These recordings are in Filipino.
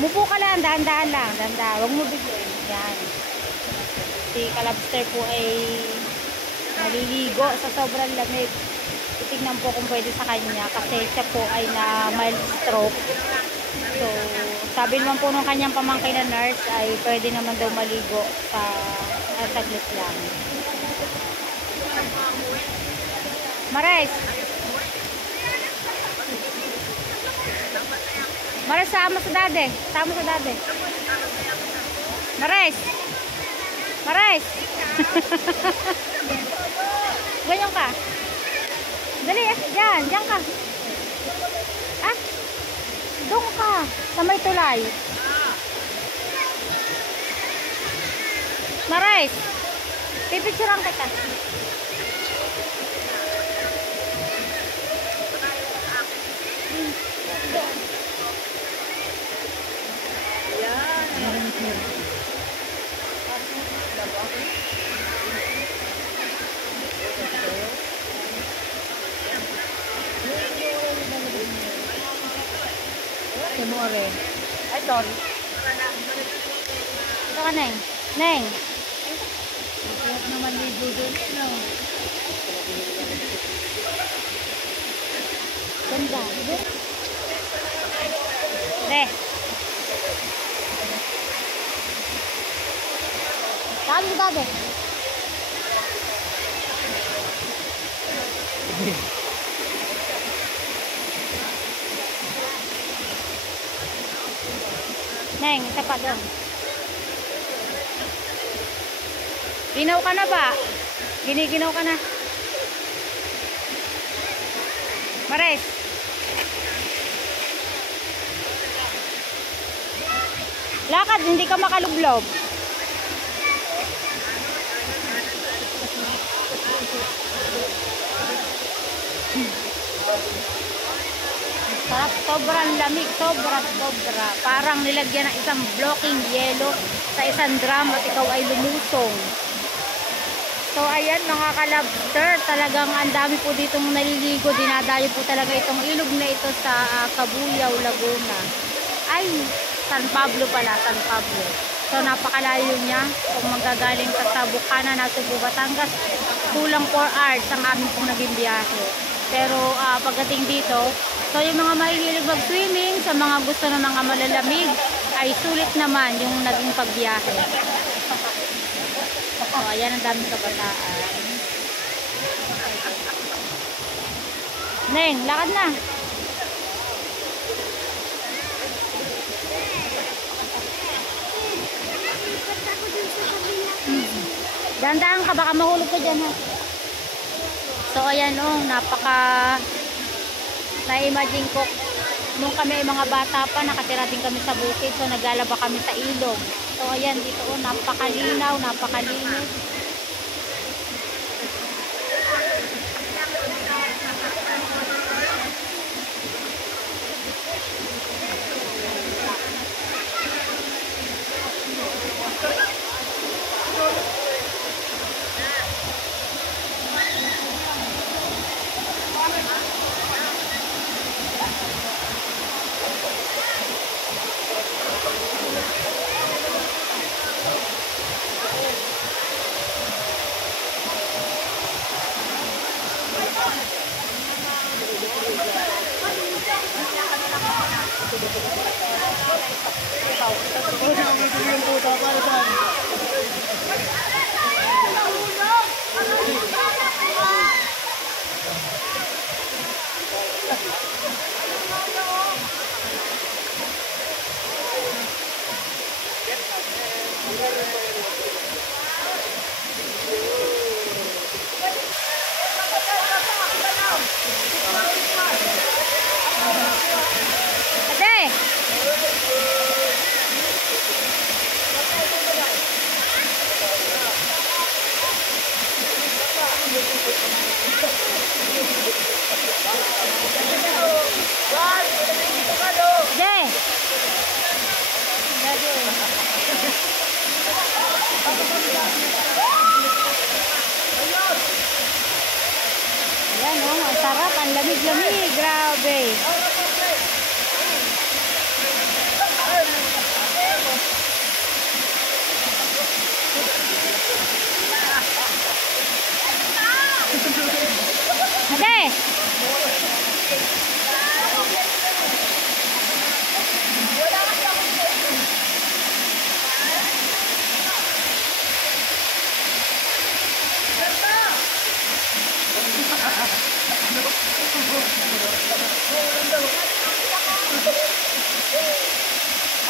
Mupo ka lang, dahan-dahan lang, dahan-dahan. Huwag mo bigyan. Yan. Si kalabster po ay naliligo sa sobrang lamig. Titignan po kung pwede sa kanya kasi siya po ay na mild stroke. So, sabi naman po nung kanyang pamangkin na nurse ay pwede naman daw maligo sa saglit lang. Mares! Mares, sama sa dade. Sama sa dade. Mares! Mares! Ganyan ka. Dali, dyan. Dyan ka. Ah? Doon ka. Sa may tulay. Mares! Pipicturean kita. Timore. Ay, sorry. Ito ka, Neng. Neng. Ito naman ni Judel. No. Ganda. De. Saan mo dade? Neng, isa pa doon. Ginaw ka na ba? Giniginaw ka na. Mares. Lakad, hindi ka makalublob. Sarap, sobrang lamig, sobra. Parang nilagyan ng isang blocking yelo sa isang drum at ikaw ay lumusong. So ayan mga kalabster, talagang ang dami po ditong naliligo. Dinadayo po talaga itong ilog na ito sa Cabuyao, Laguna. Ay, San Pablo pala, San Pablo. So napakalayo niya. Kung manggagaling ka sa Bukana na Cebu, Batangas, kulang 4 hours ang aming pong naging biyahe. Pero pagdating dito, so yung mga mahihilig mag-swimming, sa mga gusto na mga malalamig, ay sulit naman yung naging pagbiyahe. So ayan, ang daming kabataan. Neng, lakad na. Dandaan ka, baka mahulog ka dyan ha. So ayan napaka na-imagine ko nung kami mga bata pa, nakatira din kami sa bukid, so naglalaba kami sa ilog. So ayan dito napakalinaw, napakalinis. Ate! Ate! Ayan o, ang sarap, ang lamig-lamig, grabe. Ate!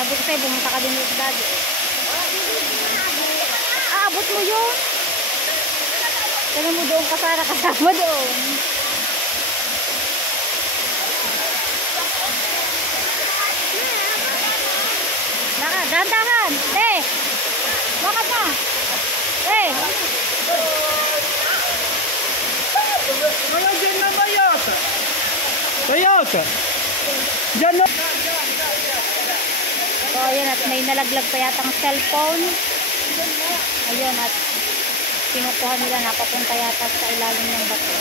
Sabi ko sa'yo, bumunta ka din with daddy. Abot mo yun. Kaya mo doon kasara kasama doon. Naka, dahan-dahan. Bakit na? Wala dyan na Toyota. Toyota. Dyan na. So, ayan, at may nalaglag pa yatang cellphone. Ayun, at kinukuha nila, napapunta yata sa ilalim ng bato.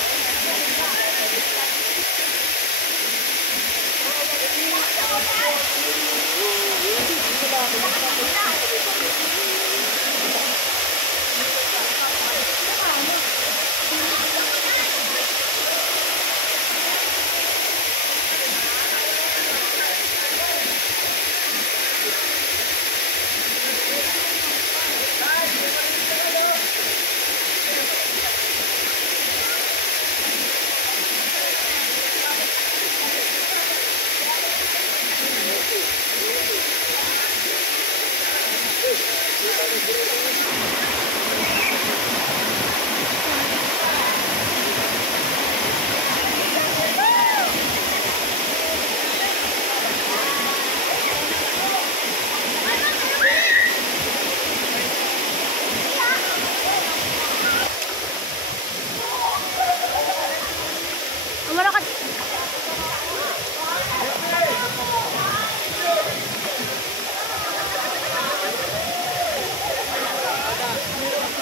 Umara ka.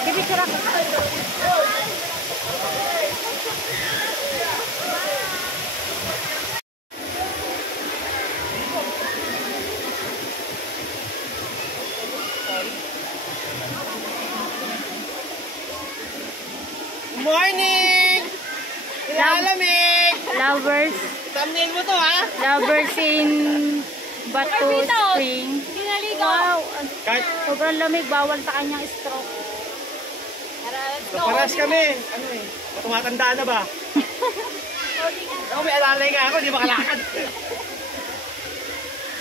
Pipicture ako. Morning! Ilalamig! Lovers. Thumbnail mo to ha? Lovers in Batu Spring. Wow, Kahit sobrang lamig, bawal sa kanyang stroke. naparas kami. Ano eh? Tumatandaan na ba? Ako may alalay nga ako, di makalakad.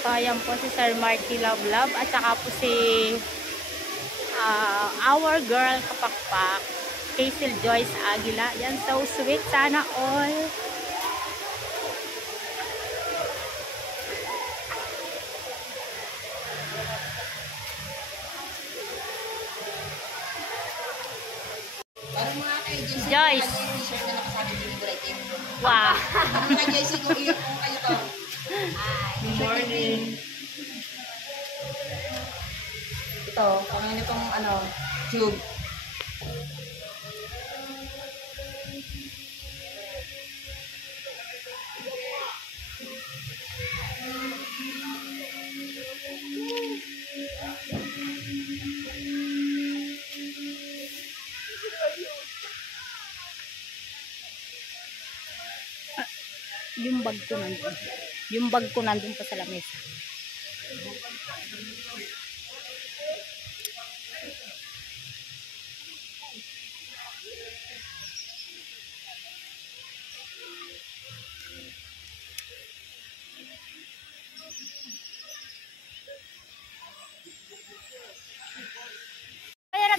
So, ayan po si Sir Marky Love Love at saka po si our girl kapakpak, Hazel Joyce Aguila. Yan, so sweet. Sana all. Joyce. Wow. Good morning. Ito, pangino pong tube. Yung bag ko nandun. Yung bag ko nandun pa sa lamesa.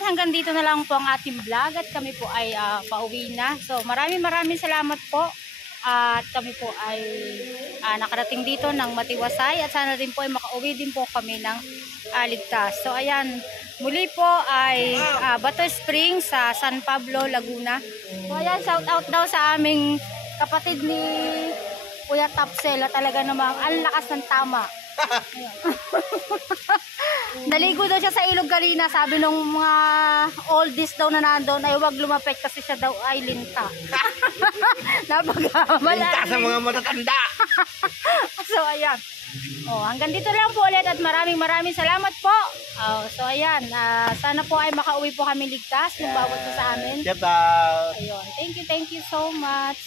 hanggang dito na lang po ang ating vlog at kami po ay pauwi na. So maraming salamat po. At kami po ay nakarating dito ng matiwasay at sana din po ay makauwi din po kami ng ligtas. So ayan, muli po ay Butter Springs sa San Pablo, Laguna. So ayan, shout out daw sa aming kapatid ni Kuya Tapsel. Talaga namang ang lakas ng tama. Naligo daw siya sa ilog kanina. Sabi nung mga oldies daw na nandun ay huwag lumapit kasi siya daw ay linta. Linta sa mga matatanda. So ayan. Hanggang dito lang po ulit at maraming salamat po. So ayan, sana po ay makauwi po kami ligtas yung bawat isa sa amin. Shout out. Ayun. Thank you so much.